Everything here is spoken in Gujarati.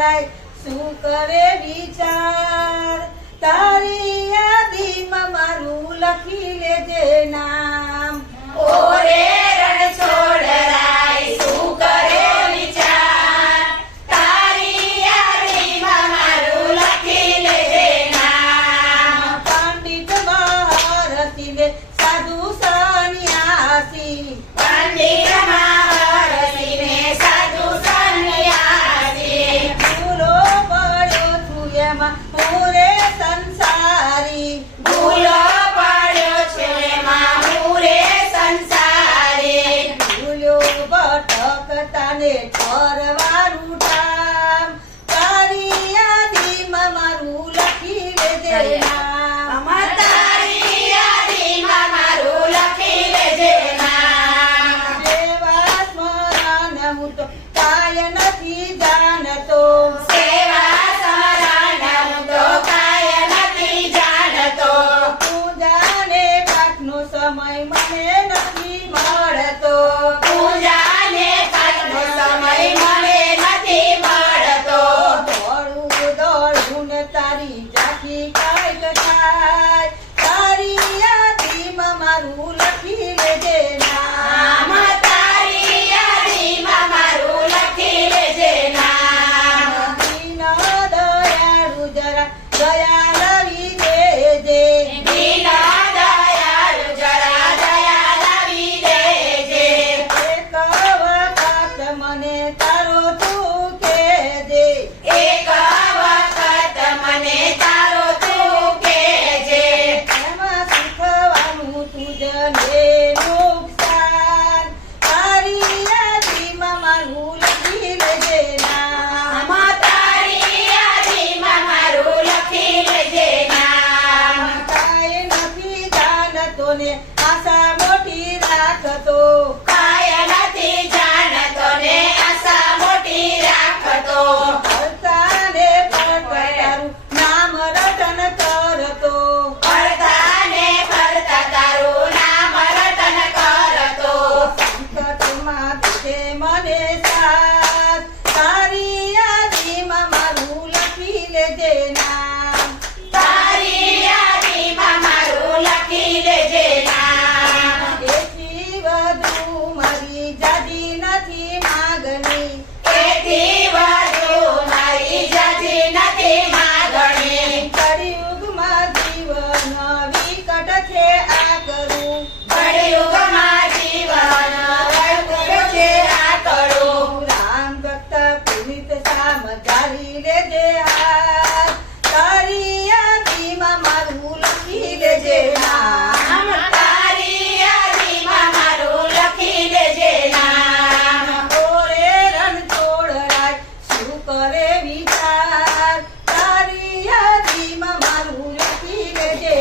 છોડરાય શું કરે વિચાર તારી યાદીમાં મારું લખી લેજે નામ ઓરે રણ છોડરાય શું કરે વિચાર તારી યાદીમાં મારું લખી લેજે નામ પંડિત મહર્ષિ ને સાધુ સન્યાસી પંડિત મહર્ષિ ને સાધુ સન્યાસી ભૂલો પડ્યો છું એમાં હું રે સંસારી ભૂલો પડ્યો છે એમાં હું રે સંસારી ભૂલ્યો ભટકતા ને ઠરવાનું ઠામ તારી યાદીમાં મારું લખી લેજે નામ તારી યાદીમાં મારું લખી લેજે નામ સેવા સ્મરણ હું તો કાય નથી જાણતો સેવા સ્મરણ હું તો કાંઈ નથી જાણતો પૂજાને પાઠનો સમય મને નથી મળતો પૂજાને પાઠનો સમય મને નથી મળતો દોડું દોડું ને તારી જાતી કાંઈક થાય તારી યાદીમાં મારું લખી લેજે નામ તારી યાદીમાં મારું લખી લેજે નામ દીન દયાળુ જરા દયા લાવી દેજે દીન દયાળુ જરા દયા લાવી દેજે એક વખત મને તારો તું કહેજે એક વખત મને તારો તું કહેજે એમાં શીખવાનું તુજને નુકસાન તારી યાદીમાં મારું લખી લેજે નામ તારી યાદીમાં મારું લખી લેજે નામ કાંઈ નથી જાણતો ને આશા મોટી રાખતો કાંઈ નથી જાણતો ને આશા મોટી રાખતો ફરતાને ફરતા તારું નામ રટન કરતો ફરતાને ફરતા તારું નામ રટન કરતો સંકટમાં તે મને સાથ તારી યાદીમાં મારું લખી લેજે નામ તારી યાદીમાં મારું લખી લેજે નામ એથી વધુ મારી જાજી નથી માગણી એથી વધુ મારી જાજી નથી માગણી કળિયુગમાં જીવન વિકટ છે આ કરું કળિયુગમાં જીવન વળગું છે આ કરું રામ ભક્ત પુનિત સામ ચાલી લેજે હાથ તારી યાદીમાં મારું લખી લેજે નામ તારી યાદીમાં મારું લખી લેજે નામ ઓરે રણ છોડરાય શું કરે વિચાર તારી યાદીમાં મારું લખી લેજે